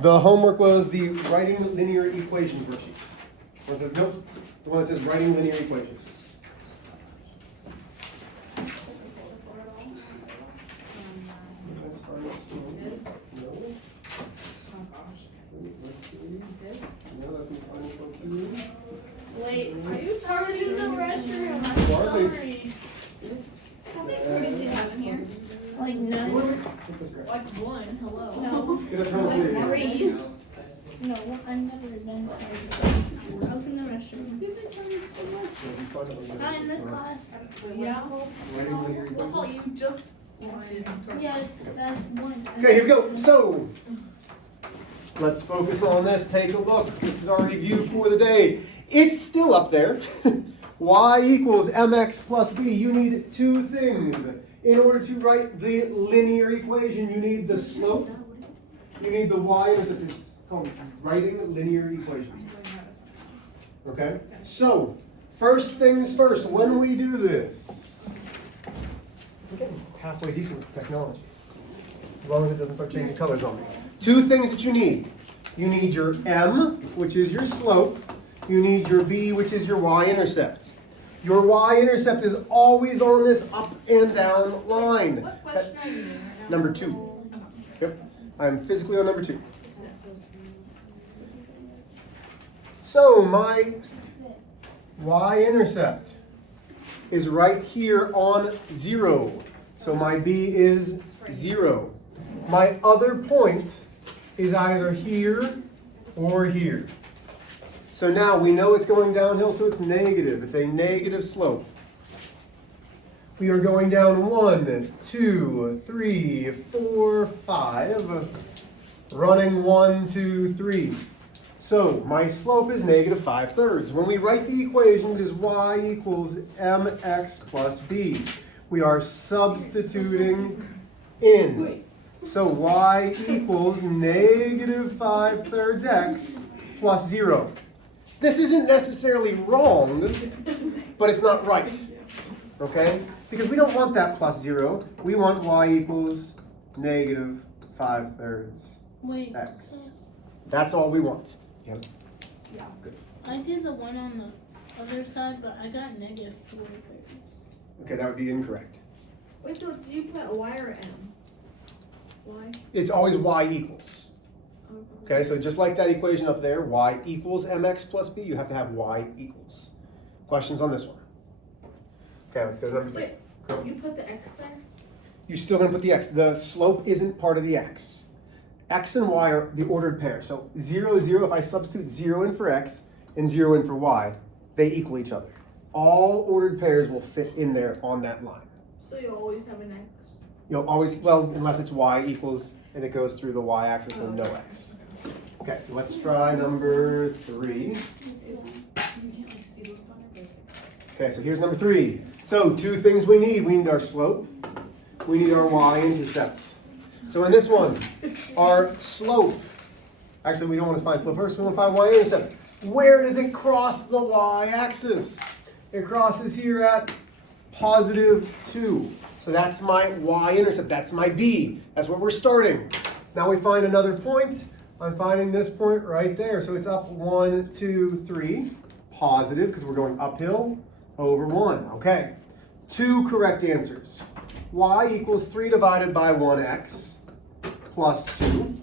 The homework was the writing linear equations worksheet. Nope, the one that says writing linear equations. This? No. Oh gosh. Let's see. This? No, that's my final one too. Wait, Are you talking to the restroom? I'm Barbie. sorry. this? How many screws do you have in here? Like Take none? this grab. Like one, hello. No. Get up front, please. Three. No, I've never been. I was in the restroom. You've been telling me so much. So you find out Not in this class. Yeah. writing linear Well, equations. you just wanted to. Yes, that's one. Okay, here we go. So, let's focus on this. Take a look. This is our review for the day. It's still up there. Y equals mx plus b. You need two things. In order to write the linear equation, you need the slope. You need the y-intercept. It's called writing linear equations. Okay? So, first things first, when we do this, we're getting halfway decent with technology. As long as it doesn't start changing colors on me. Two things that you need. You need your m, which is your slope. You need your b, which is your y-intercept. Your y-intercept is always on this up and down line. What question are you doing right now? Number 2. Yep. I'm physically on number 2. So my y-intercept is right here on 0. So my b is 0. My other point is either here or here. So now we know it's going downhill, so it's negative. It's a negative slope. We are going down 1, 2, 3, 4, 5. Running 1, 2, 3. So my slope is negative 5/3. When we write the equation, it is y equals mx plus b. We are substituting in. So y equals negative 5/3 x plus 0. This isn't necessarily wrong, but it's not right. Okay? Because we don't want that plus 0. We want y equals negative 5/3 Wait. x. That's all we want. Yep. Yeah. Good. I did the one on the other side, but I got negative 4 thirds. Okay, that would be incorrect. Wait, so do you put a Y or M? Y? It's always y equals. Okay, so just like that equation up there, y equals mx plus b, you have to have y equals. Questions on this one? Okay, let's go to number 3. Wait, Go. you put the X there? You're still going to put the x. The slope isn't part of the x. X and y are the ordered pair. So 0, 0, if I substitute 0 in for x and 0 in for y, they equal each other. All ordered pairs will fit in there on that line. So you always have an X? You'll always, well, unless it's y equals and it goes through the y-axis and no x. Okay, so let's try number 3. You can't like see the button. Okay, so here's number 3. So 2 things we need. We need our slope. We need our y-intercept. So in this one, our slope, actually we don't want to find slope first, we want to find y-intercept. Where does it cross the y-axis? It crosses here at positive 2. So that's my y-intercept, that's my b. That's where we're starting. Now we find another point. I'm finding this point right there. So it's up 1, 2, 3, positive, because we're going uphill, over 1. Okay, 2 correct answers. Y equals 3 divided by 1x plus 2,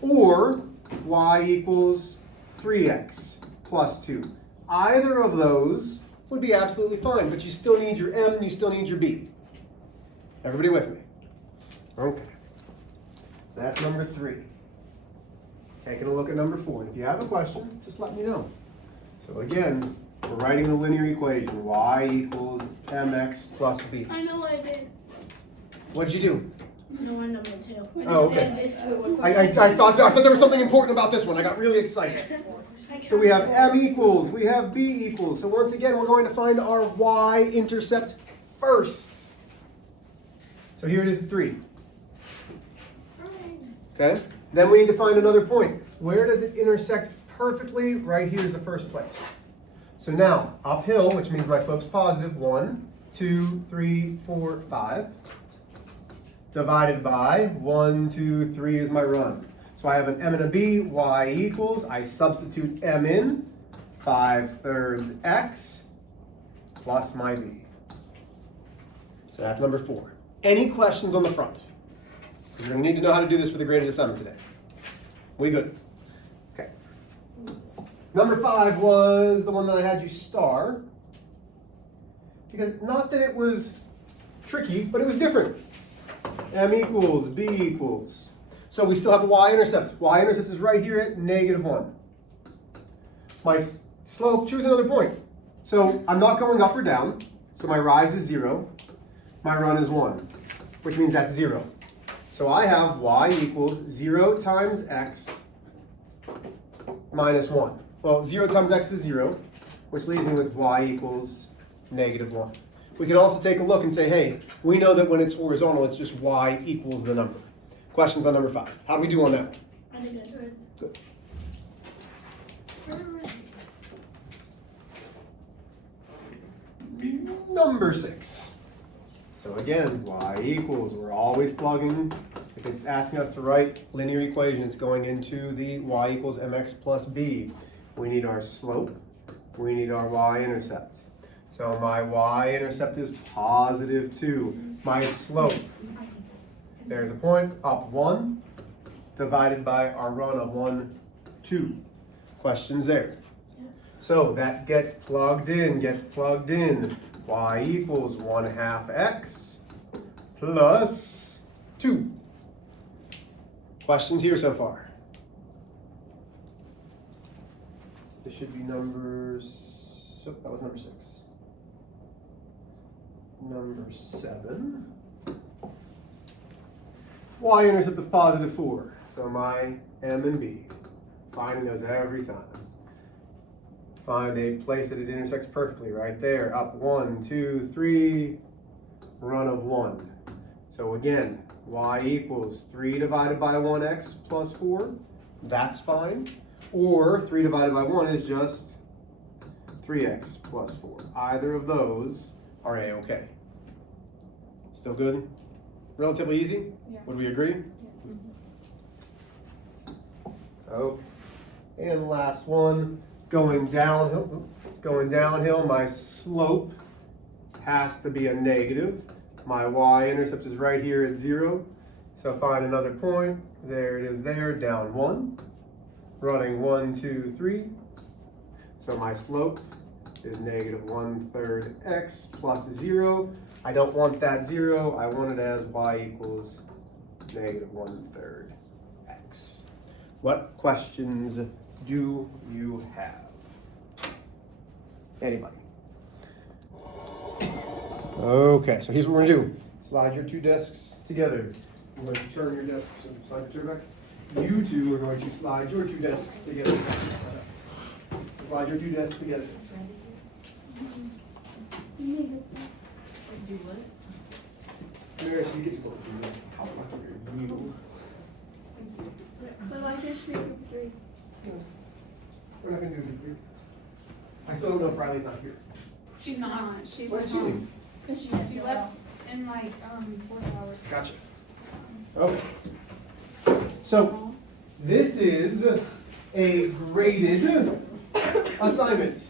or y equals 3x plus 2. Either of those would be absolutely fine, but you still need your m and you still need your b. Everybody with me? Okay. So that's number 3. Taking a look at number 4. If you have a question, just let me know. So again, we're writing the linear equation. Y equals mx plus b. I know I did. What did you do? No, I know me too. Oh, okay. I thought there was something important about this one. I got really excited. So we have m equals, we have b equals. So once again, we're going to find our y-intercept first. So here it is, 3. Okay? Then we need to find another point. Where does it intersect perfectly? Right here is the first place. So now, uphill, which means my slope's positive, 1, 2, 3, 4, 5. Divided by 1, 2, 3 is my run. So I have an m and a b, y equals, I substitute m in, 5/3 x plus my b. So that's number 4. Any questions on the front? Because you're going to need to know how to do this for the graded assignment today. We good? Okay. Number 5 was the one that I had you star. Because not that it was tricky, but it was different. M equals, B equals. So we still have a y-intercept. Y-intercept is right here at -1. My slope, choose another point. So I'm not going up or down. So my rise is 0. My run is 1, which means that's 0. So I have y equals 0 times x minus 1. Well, 0 times x is 0, which leaves me with y equals -1. We can also take a look and say, hey, we know that when it's horizontal, it's just y equals the number. Questions on number 5. How do we do on that one? I did good. Good. Number 6. So again, y equals, we're always plugging. If it's asking us to write linear equation, it's going into the y equals mx plus b. We need our slope. We need our y-intercept. So my y-intercept is +2. My slope, there's a point, up 1, divided by our run of 1, 2. Questions there? So that gets plugged in, y equals 1/2 x plus 2. Questions here so far? This should be so that was number 6. Number 7. Y-intercept of +4. So my m and b, finding those every time. Find a place that it intersects perfectly, right there. Up 1, 2, 3, run of 1. So again, y equals 3 divided by 1x plus 4. That's fine. Or 3 divided by 1 is just 3x plus 4. Either of those are a-okay. Still good? Relatively easy? Yeah. Would we agree? Yes. Okay. And last one, going downhill, my slope has to be a negative. My y-intercept is right here at 0. So find another point. There it is there, down 1. Running 1, 2, 3. So my slope is -1/3 x plus 0. I don't want that 0. I want it as y equals -1/3 x. What questions do you have? Anybody? Okay, so here's what we're gonna do. Slide your 2 desks together. I'm going to turn your desks and slide your chair back. You two are going to slide your 2 desks together. Slide your 2 desks together. Do what? Maris, you get to go through that. How lucky are you? But like this week of 3. We're not gonna do it. I still don't know if Riley's not here. She's not. She Where did was she home. leave? Because She left in like 4 hours. Gotcha. Okay. So, this is a graded assignment.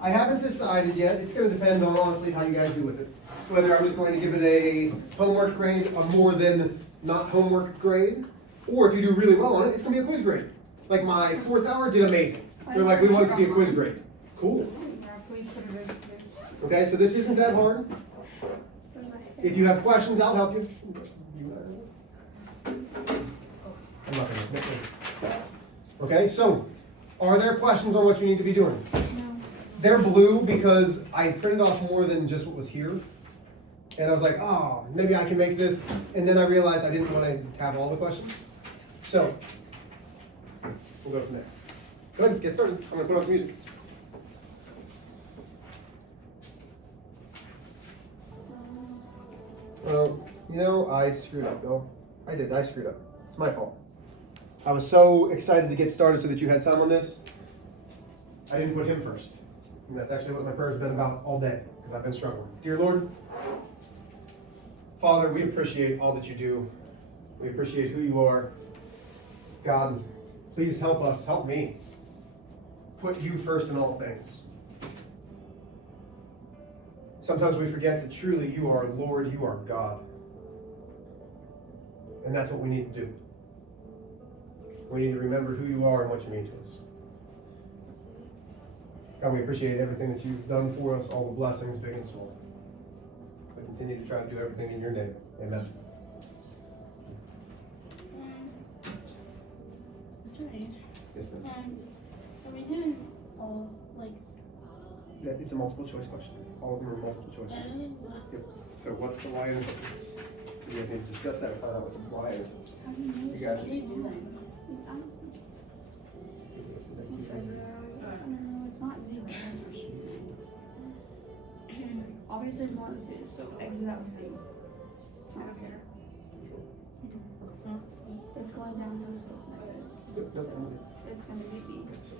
I haven't decided yet. It's going to depend on, honestly, how you guys do with it. Whether I'm just going to give it a homework grade, a more than not homework grade, or if you do really well on it, it's going to be a quiz grade. Like my 4th hour did amazing. They're like, we want it to be a quiz grade. Cool. Please put it in, please. Okay, so this isn't that hard. If you have questions, I'll help you. I'm not gonna. Okay, so are there questions on what you need to be doing? No. They're blue because I printed off more than just what was here. And I was like, oh, maybe I can make this. And then I realized I didn't want to have all the questions. So we'll go from there. Go ahead, get started. I'm gonna put on some music. Well, you know, I screwed up, Bill. I screwed up. It's my fault. I was so excited to get started so that you had time on this. I didn't put him first. And that's actually what my prayer's been about all day, because I've been struggling. Dear Lord, Father, we appreciate all that you do. We appreciate who you are. God, please help us, help me. Put you first in all things. Sometimes we forget that truly you are Lord, you are God. And that's what we need to do. We need to remember who you are and what you mean to us. God, we appreciate everything that you've done for us, all the blessings, big and small. We continue to try to do everything in your name. Amen. Mr. H, Yes, ma'am. are we doing all, like, Yeah, it's a multiple choice question. All of them are multiple choice questions. Yep. So what's the y intercept of this? So you guys need to discuss that and find out what the y intercept is. how do you know You it's got just it. redo them? It's not 0, that's for sure. Obviously there's 1 and 2, so exit out C. It's not 0. It's not C. It's going downhill, so it's negative. So it's going to be B. So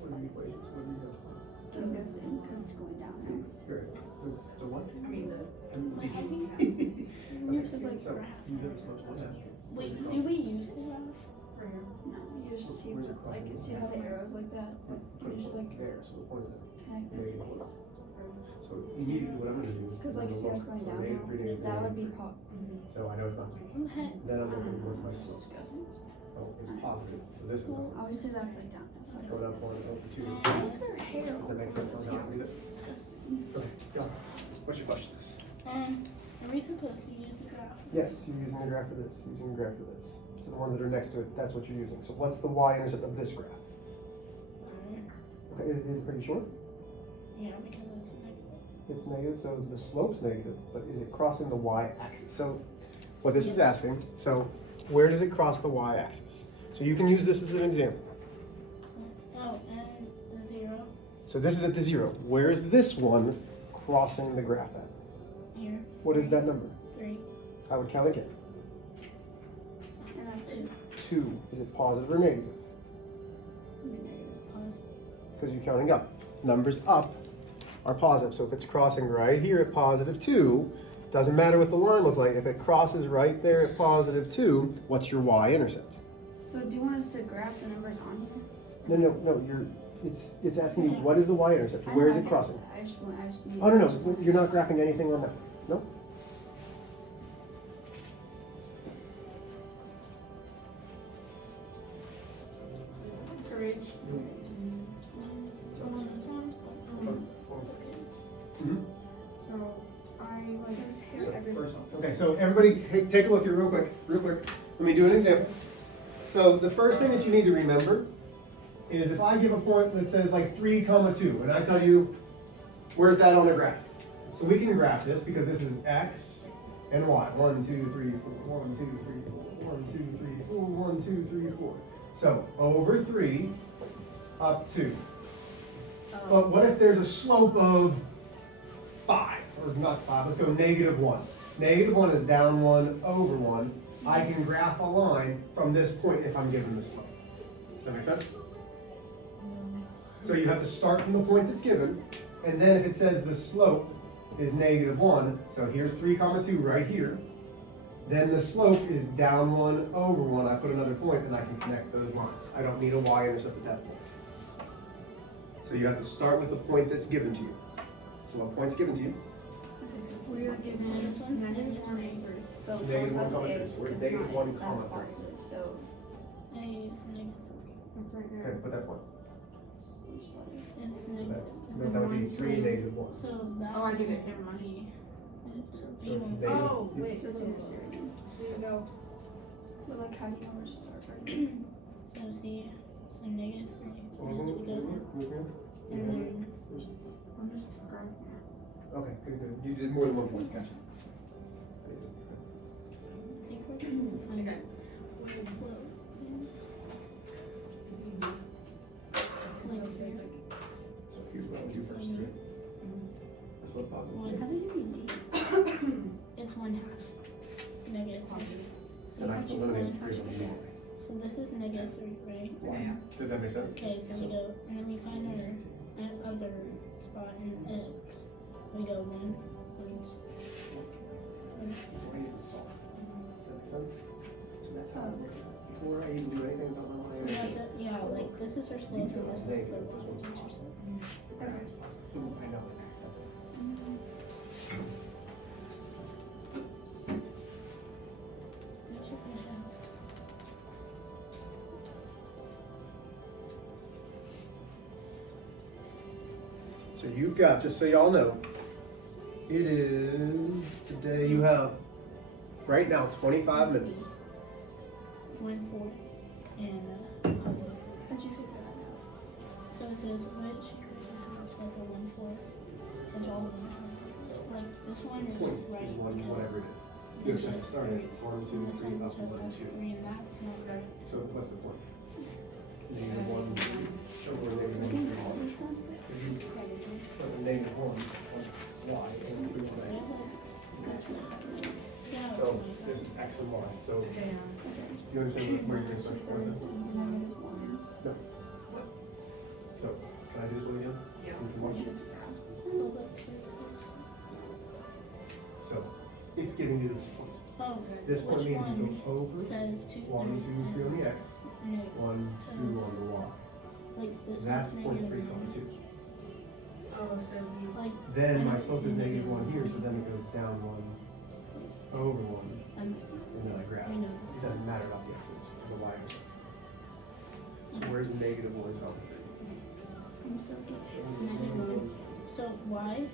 what are the equations? What do you guys find? I'm guessing because it's going downhill. Very good. The what? My head Yours is like So graph. you have slopes one half. Wait, do we use the graph? No, you just see, Where's it like, crossing? see how the arrows like that? Put You just like there, so what is it? connect it to these. So immediately what I'm gonna do. Because like see how it's going So downhill? negative 3, negative That 3, would be negative pop. 3. So I know it's not B. Then I'm looking, what's my slope? Disgusting. Oh, it's positive. So this is Well, up. obviously that's like downhill. So Going up 1, over 2. why is there hair? Does that make sense on how to read it? Disgusting. Okay, go. What's your questions? Are we supposed to use the graph? Yes, you're using a graph for this, using a graph for this. So the ones that are next to it, that's what you're using. So what's the y-intercept of this graph? Okay, are you sure? Yeah, because it's negative. It's negative, so the slope's negative, but is it crossing the y-axis? So what this is asking, so where does it cross the y-axis? So you can use this as an example. Oh, and the 0 So this is at the 0. Where is this one crossing the graph at? here. What is that number? 3. I would count again. And 2. 2. Is it positive or negative? negative. Pause. Because you're counting up. Numbers up are positive. So if it's crossing right here at positive 2, doesn't matter what the line looks like. If it crosses right there at positive 2, what's your y-intercept? So do you want us to graph the numbers on here? No. It's asking you what is the y-intercept? I know, Where is I it get crossing? that. I just need. Oh no. You're not graphing anything on that. No. Courage. So what's this one? Mhm. So I like. There's hair So everywhere. first off, okay, so everybody take a look here real quick. Let me do an example. So the first thing that you need to remember is if I give a point that says like 3, 2, and I tell you, where's that on the graph? So we can graph this because this is x and y. 1, 2, 3, 4, 1, 2, 3, 4, 1, 2, 3, 4, 1, 2, 3, 4. So over 3, up 2. But what if there's a slope of 5, or not 5, let's go -1. -1 is down 1 over 1. I can graph a line from this point if I'm given the slope. Does that make sense? So you have to start from the point that's given, and then if it says the slope is -1, so here's 3, 2 right here, then the slope is down 1 over 1. I put another point and I can connect those lines. I don't need a y-intercept at that point. So you have to start with the point that's given to you. So what point's given to you? Okay, so it's We're like- given So this one's negative -1. 3. So Negative close 1, up comma A, 3. So where's it's negative not 1, A, that's comma 3? positive. So I use -3. That's right Okay, there. put that point. it's like It's So negative. that would be 3, -1. So that. Oh, I did it. Never mind. So it's B1. negative- Oh, wait. so it's here, zero again. There you go. But like, how do you know where to start? Right? So see, so -3 as we go. Mhm. And then I'm just grabbing Okay, good. You did more than one point, gotcha. I think we're gonna find Okay. where it's low. Like here. So here's what I'll do So first, you- right? Let's look positive. One. How did you read D? It's 1/2. -3. So And I why'd you eliminated find- 3 on the y. So this is -3, right? Why? Does that make sense? Okay, so we go, and then we find our other spot in the X. We go 1, 1, Why even solve? Does that make sense? So that's how it works. If before I even do anything about my So line. you have to, yeah, like this is her slope and this is the y-intercept. I know. That's it. What's your questions? So you've got, just so y'all know, it is today you have right now 25 minutes. 1/4 and positive. How'd you figure that out? So it says which equation has a slope of 1/4, which all of them have. Like this one Point isn't right is one, because whatever it is. it's You just start at 3. 1, 2, And this 3, one up to just 1, has 2. 3 and that's not right. So what's the point? Negative 1, so we're negative I 1, think all 3. this stuff. If you Probably. put the negative 1 on y and 3 on x. Yeah. So this is x and y. So do you understand where you're going to start from? No. So can I do this one again? Yeah. We can watch it. Slope of 2. So it's giving you this point. Oh, This point which means one you go over says 2 1, 2, 3 on the x, negative? 1, 2 on the y. Like this That's one's point 3, negative comma 1. 2. Oh, so you. Like Then my I slope see is negative negative 1 here, so then it goes down 1, over 1, I'm, and then I grab I it. know. It doesn't matter about the x's, the y's. So where's the negative 1 comma 3? I'm so Negative 1. So y,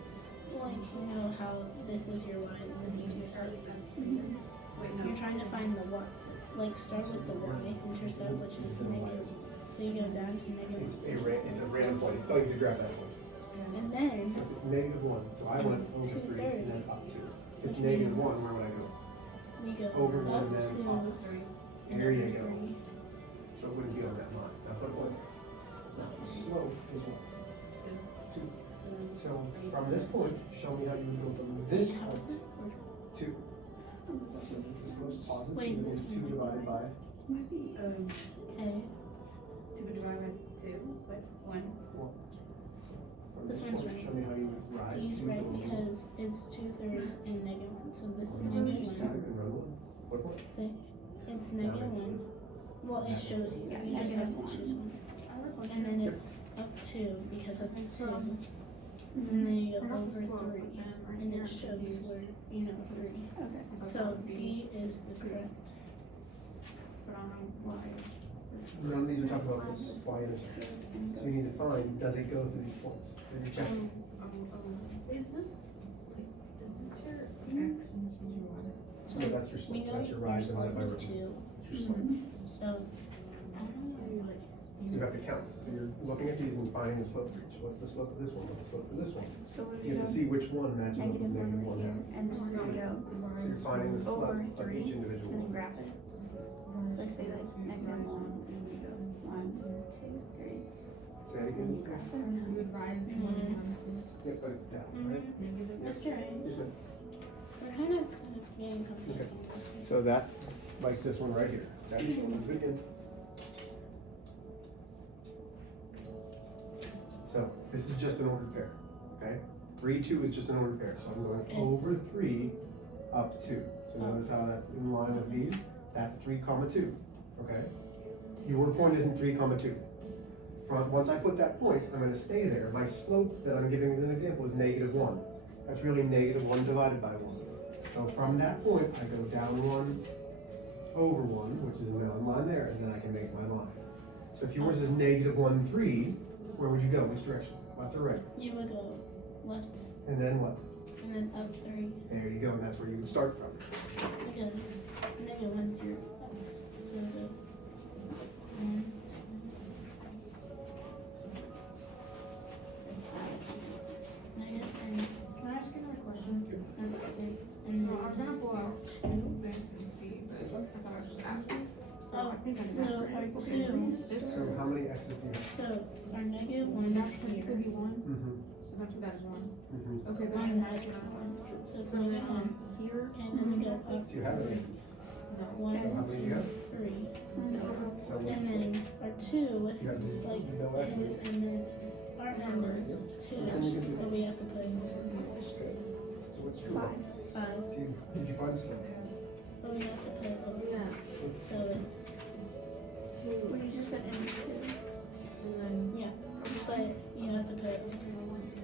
like you know how this is your y and this is your x. Wait, no. You're trying to find the y. Like start with the y-intercept, which is negative. So you go down to negative. It's a random point. It's telling you to grab that point. And then So if it's negative 1, so I went over 3 and then up 2. If it's negative 1, where would I go? we go Over 1 up and then to up. and There you over go. 3. So it wouldn't be on that line. Now put a point. Now slope is what? 2. So from this point, show me how you would go from this How is point it? to. So the slope's positive, Wait, and this it's 2 one. divided by. Might be. Okay. 2 divided by 2, but 1. From This one's point, right. show me how you would rise D's to right the because it's 2/3 and negative 1. So this is So negative you start 1. and run one. What point? So it's negative 1. Well, it shows you. Yeah, You just have to negative choose one. And And then it's up 2 because of the 2. And then you go over 3. And it shows where, 3. Okay. So D is the correct. But I don't know why. None of these are talking about this y-intercept. So you need to find, does it go through these points? So you're checking. Is this your X and this is your Y? So No, that's your we slope, know that's your rise your divided by slope is root. 2. That's your slope. So I don't know. So you have to count. So you're looking at these and finding the slope for each. What's the slope of this one? What's the slope for this one? So we're You have to see which one matches up with negative 1 there. and then we're gonna go So you're finding the slope over of 3 each and individual then one. graph it. So like say like negative 1 and we go 1, 2, 3. Say it again. Graph it or You no? would rise Yep, but it's down, right? That's right. Yes, ma'am. We're kind of getting confused. Okay. So that's like this one right here. That's do it again. So this is just an ordered pair, okay? 3, 2 is just an ordered pair. So I'm going Okay. over 3, up 2. So notice how that's in line with these. That's 3, comma 2, okay? Your point isn't 3, comma 2. Once I put that point, I'm going to stay there. My slope that I'm giving as an example is negative 1. That's really negative 1 divided by 1. So from that point, I go down 1, over 1, which is now in line there, and then I can make my line. So if yours is negative 1, 3, where would you go? Which direction? Left or right? You would go left And then what? and then up 3 There you go, and that's where you would start from. because negative 1 is your x. So you go 1, 2. Negative 3 Can I ask you another question? and 3. And So I'm gonna pull out 2. this and see, but This one? I thought I was just asking. So Oh, I think I just so answered our it. 2, This So how many x's do you have? so our negative 1 is That's could here. be 1, Mm-hmm. so don't do that as 1. Mm-hmm. Okay, but On then the that's x not line. So it's So negative then 1. here, Okay, then we go up Do you have any x's? no. 1, So how many do you 2, have? 3. So what's And your then our 2 You have is like no is, x's. and then our m is 2. So we have to put in Okay. So what's your 5. ones? 5. Did you find the slope? But we have to put it over. Yeah. So it's Well, you just said in 2. and then Yeah, but you have to put,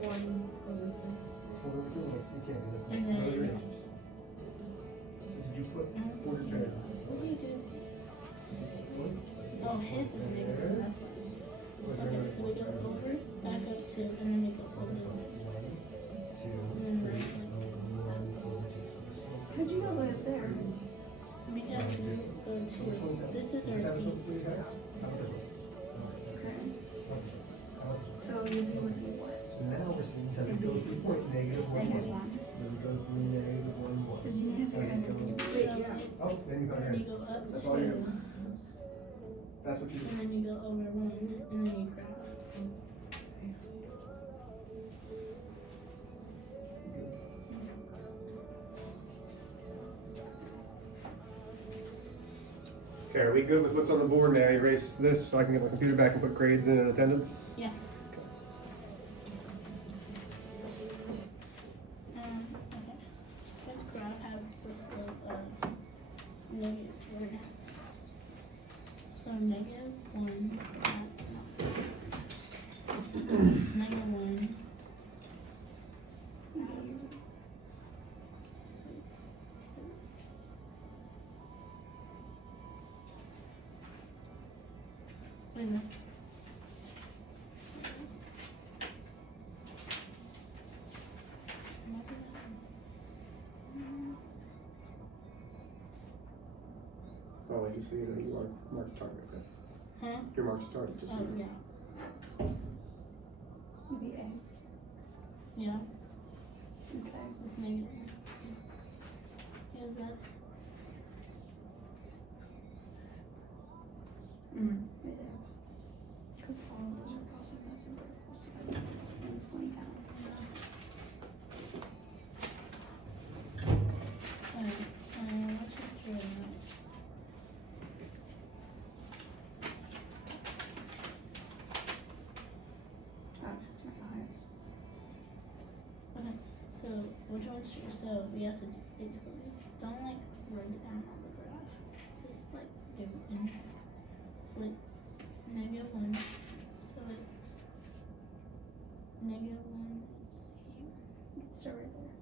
one over three. So what we're doing, you can't do this. And then- So did you put order pairs? what do you do? Oh, his is negative, that's why. Okay, so we go over, back up 2, and then we go over 1. And then that's like, How'd you go way up there? because we go 2, this is our B. Okay. So you would be what? So now we're seeing, does it go through point negative one? Negative 1. Does it go through negative 1, 1? Because you have your energy. So it's, Oh, then you got then you here. go up That's 2, all you and do. That's what you do. then you go over 1, and then you graph. Okay, are we good with what's on the board? May I erase this so I can get my computer back and put grades in and attendance? Yeah. Okay. Which graph has the slope of negative 1? So negative 1, that's not. Negative 1. Wait, that's. Oh, I just see that you are marked target, okay. Huh? Your marked target, just so Oh, you know. yeah. Maybe A. Yeah, It's A. it's negative. Because that's. Right there. Because all of those are crossing, that's a vertical, so and it's going down. Alright, what's your drill? Oh, that's my eyes. Okay, so which one's your, so we have to do, basically, don't like write it down on the graph, just like do it in here. So like, negative 1, so it's negative 1, let's see here, Let's start right there.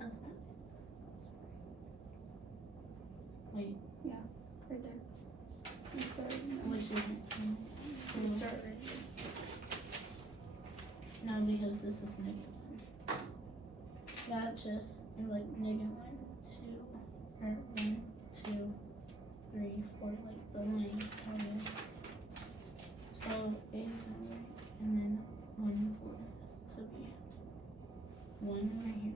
that's not. Wait, Right there. Let's start. which isn't, So so, start right here. no, because this is negative 1. That just, like, negative 1, 2, or 1, 2, 3, 4, like the lines tell you. So A is 1, right? And then 1 to be 1 right here.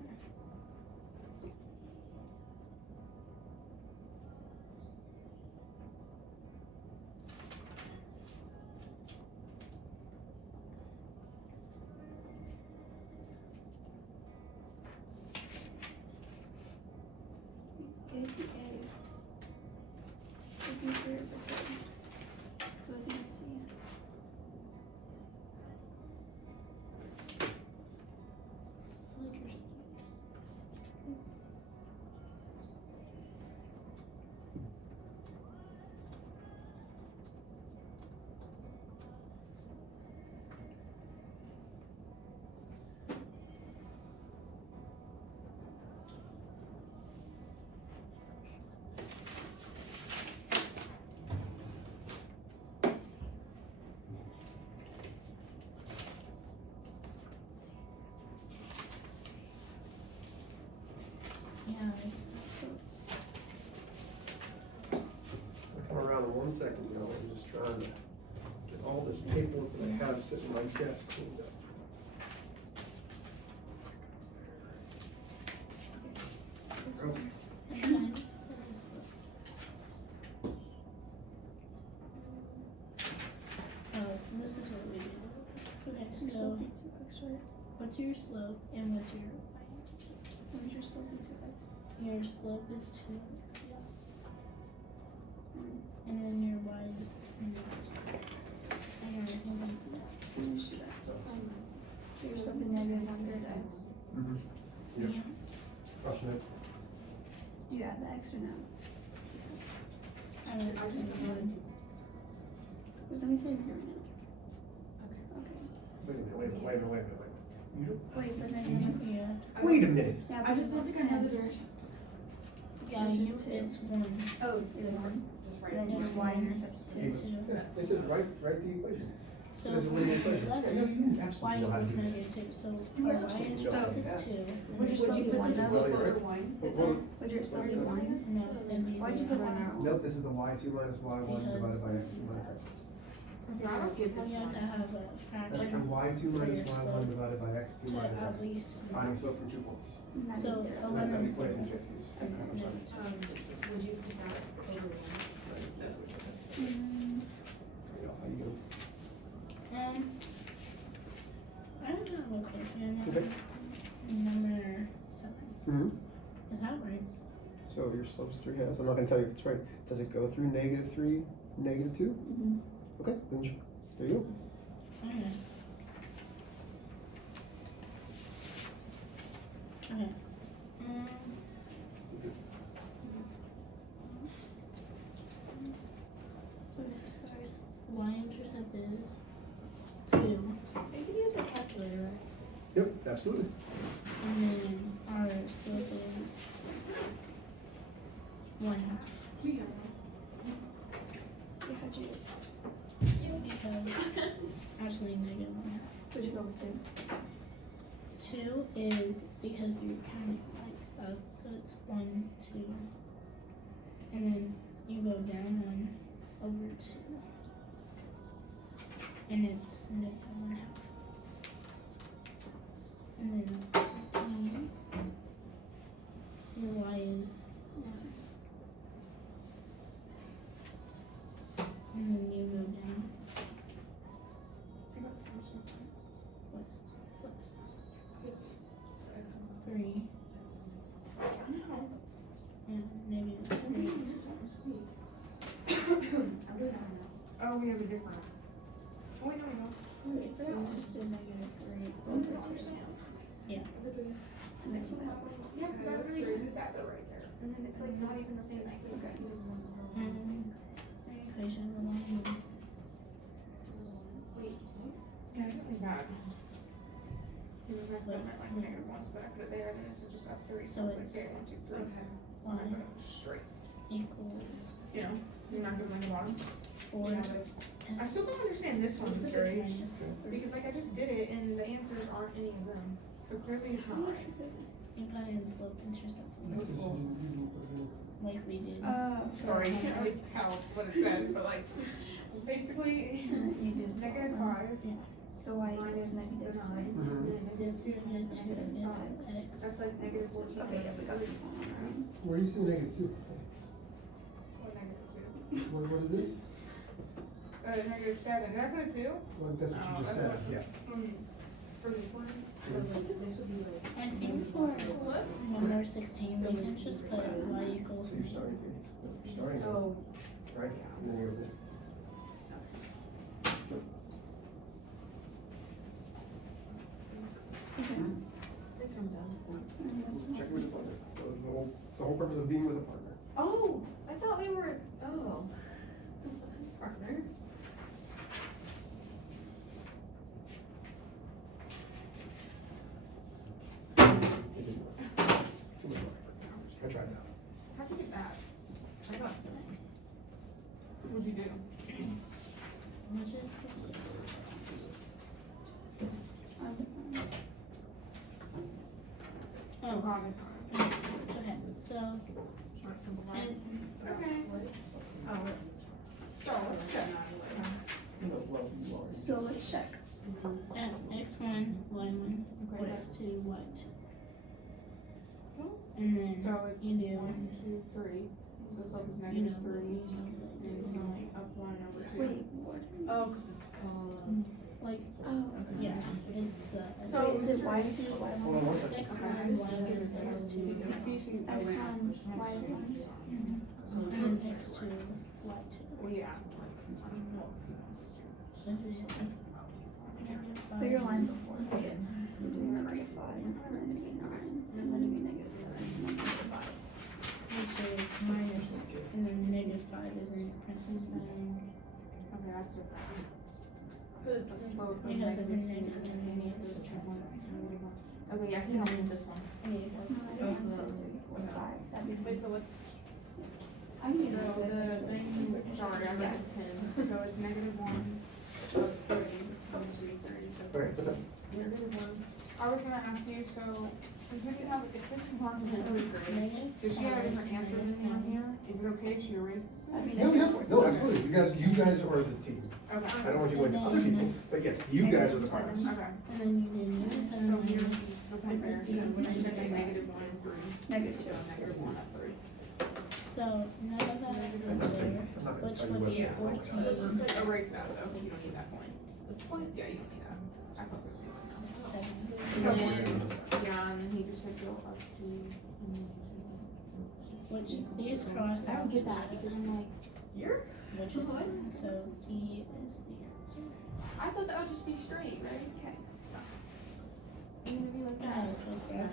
A would be A. Would be here, but so. So I think it's C. It's C. Yeah, it's, So it's I'll come around in 1 second, you know, I'm just trying to get all this paperwork that I have sitting on my desk cleaned up. this Oh. one. and then this, oh, this is what we do. Okay, Your so slope needs to X, right? what's your slope and what's your y-intercept? What is your slope needs to X? Your slope is 2x, yeah. And And then your y is negative. And your then you should that. So your slope is negative 1/3 X. Mm-hmm. Yep. yeah. Crushing it. Do you add the X or no? I would say 1. me see your minute. Okay. Wait a minute. Wait, but then you Yeah. Wait a minute. yeah, I just don't think I know the direction. Yeah, It's you, just two. it's one. Oh, Either one. just Yeah, right. just y-intercepts two. Yeah, this is right the equation. So This is for linear equation. Yeah, no, 11, you y absolutely know how to equals do this. negative 2. So You our absolutely know y-intercept how to is do that. 2. and Would you then still y be one is now? Well, you're right. One. Would yours still be Well, one? No, then these Why'd are you put one out? Nope, this is the y2 minus y1 divided by x2 minus x. No, I don't get Well, this you have to one. have a That's fraction y2 minus y1 divided by x2 to minus at x. least. Finding slope for 2 points. And that'd So be zero. So that's the 11 equation you 0. have to use. And then I'm sorry. Would you pick out over one? That's what you said. Mm, There you go. How you doing? I don't have a question. Okay. Number 7. Mm-hmm. Is that right? So your slope's 3 halves. I'm not going to tell you if it's right. Does it go through -3, -2? Mhm. Okay, then there you go. Okay. Okay. So as y-intercept is 2, You can use a calculator, right? Yep, absolutely. and then our slope is 1. Yeah, how'd you, Because actually -1. would you go with two? 2 is because you're counting like up, so it's 1, 2, and then you go down 1 over 2, and it's -1/2, and then 15, your y is 1, and then you go down. I got some something. What? What's 3? And -3. Oh, we have a different. Oh, wait, no, we don't. Wait, so you just did -3 over two. Yeah. And next one happens. Yeah, because I literally just did that though right there. And then it's like not even the same thing. Okay. And the equation, the line is Wait. Definitely bad. It was like negative one, so I put it there, and then it's just up 3, so So it's like it's- 1, 2, 3. y I put it straight. equals You know, you're not doing like the bottom. 4 Yeah, but I still don't understand this one, Mr. H. minus 3. Because like I just did it, and the answers aren't any of them. So clearly it's not right. You put in slope intercept like we did. Sorry, you can't really tell what it says, but like, basically, You did negative 5. Yeah. So y equals Minus -2. 9. Mhm. And then negative 2 minus Negative 2 negative is 5. x. That's like negative 14. Okay, yeah, we got this one right. Where you see -2? Or negative 2. What is this? Negative 7. Did I put a 2? Well, that's what you just said. Yeah. For this one? So like, this would be like. I think for number 16, we can just put y equals. So you're starting here. You're starting here, Oh. right? And then you're there. I think I'm done. And this one. Check with a partner. It's the whole purpose of being with a partner. Oh, I thought we were, oh. Partner. It didn't work. Too much work. I tried that. How'd you get that? I got 7. What'd you do? Which is this? Oh, Got it. okay, so Short, simple line. it's Okay. Oh. So, let's check. No, well, you are. So let's check. at x1, y1 Okay. equals to y2. And then So it's you do 1, 2, 3. So it's like you know, negative 3. you And it's know, going up 1 over 2. Wait, what? Oh, because it's like Oh. yeah, it's the So Wait, is it y2, Hold y1? on one second. x1, y1, x2, x1, y1. and then x2, y2. Well, yeah. But your line before this. So you're doing -5, and then it'd be 9, and then it'd be -7, and then -5. Which is minus, and then -5 is in parentheses. Okay, that's different. Because it's negative and we need to subtract something. Okay, yeah, can you help me with this one? I need to go. 1, 2, 3, 4, 5. That'd be Wait, so what? I need So to the thing, sorry, I read the pin, so it's negative 1 of 30, 30, so. Okay, what's up? Negative 1. I was gonna ask you, so, since we can have, if this is marked as third grade, Negative. so she had a different answer than me on here, is it okay if she erases it? I mean, No, yeah, no, absolutely. You guys are the team. Okay. I don't want you going to other people, but yes, you guys are the partners. Okay. And then you do negative So 7 here's minus. the point there, so I'm gonna check a negative 1 and 3. Negative So negative 1 up 3. So none of that is there, which would be 14. Just erase that though, you don't need that point. This point? Yeah, you don't need that. I thought so too, but no. 7. And then, yeah, and then he just said go up to. Which these cross I out don't to get that because I'm like, here? which is so D is the answer. I thought that would just be straight, right? Okay. You gonna be like Yeah, that? so yeah.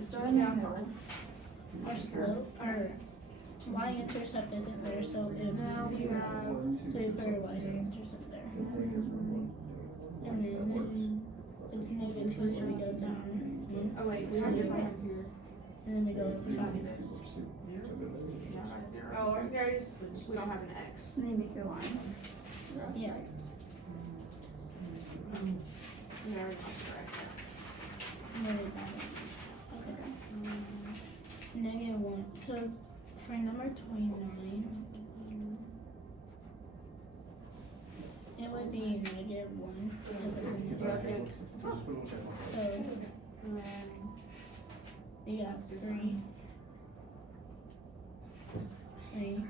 So I know. Our slope, our y-intercept isn't there, so it would Now be we 0. have. So you put our y-intercept there. And then it's negative 2, so we go down. Oh wait, we have different ones here. And then we go 5. Yeah, by 0. Oh, I just, we don't have an X. Let me make your line. Yeah. Yeah, we don't have correct. And then we balance. Okay. Negative 1. So for number 29, it would be negative 1 because it's a So that's negative good. X. So just put a little check mark. So And then, we got 3. 3.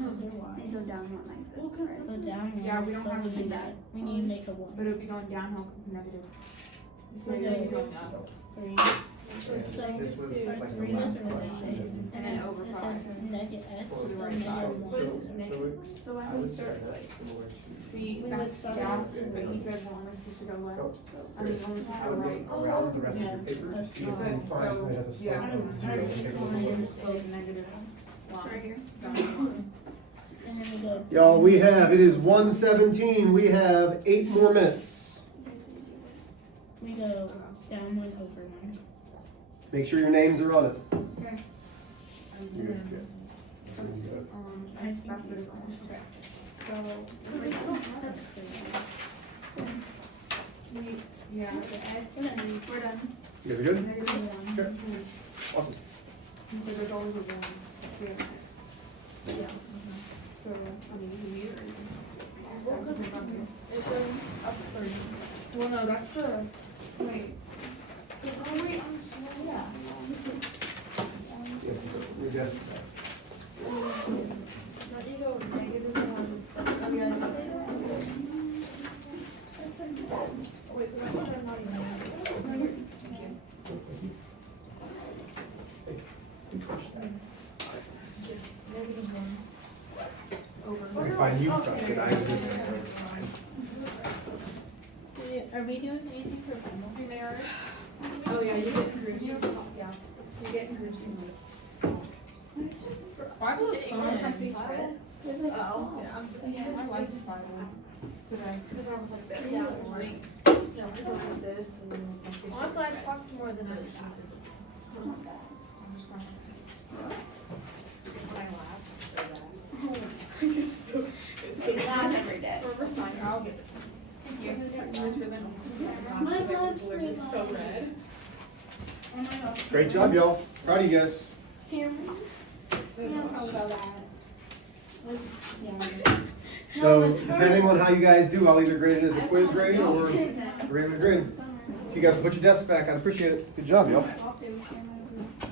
Those are And y. go down one like this, Well, 'cause right? So down 1. Yeah, we don't but have to do need that. We need to make a 1. but it'll be going downhill because it's negative. So Okay. you're going up. 3. So This was our like the 3 last is a y. question. And then over it says 5. negative x So- or negative 1. So I I would would say start that's like. similar to. See, We would that's, start yeah, off but he said 1 is supposed to go left. Oh, I mean, 1 is supposed I to go would right. look around the rest of Yeah, your paper to see if that's you But, find so, that has a slope yeah, of 0. You can look Line at it. is negative It's right here. and then we go Y'all, we have, it is 1:17. We have 8 more minutes. we go down 1 over 1. Make sure your names are on it. Okay. You're good. That's the different one. Okay. So, That's clear. yeah, the X, We're done. You guys are good? negative 1. Okay. is- Awesome. So there's always a 1. We have an X. Yeah. So, I mean, you can meet it or you can. Just have something up here. It's going up 3. Well, no, that's the, wait. Oh, wait, I'm sorry. Yeah. Yes, we guess. Let me go negative 1. Oh, yeah. Wait, so that one I'm not even. Negative 1. Over. If I knew something, I would do Are we doing anything for final? Hey, Mary. Oh, yeah, you get groups. Yeah. You get groups. Bible is fun. There's like Oh, slots. yeah, I like this Bible today. Because I was like this. Yeah. Yeah, because I like this and then. Honestly, I talked more than I should. It's not bad. I'm just going. I laughed so bad. Take that every day. For sign, I'll get it. Thank you. For them. My It was God, literally my so God. red. Oh my gosh. Great job, y'all. Proud of you guys. Cameron? There's We don't no talk about that. Yeah. So depending on how you guys do, I'll either grade it as a quiz grade or a regular grade. If you guys will put your desks back, I'd appreciate it. Good job, y'all. I'll do Cameron.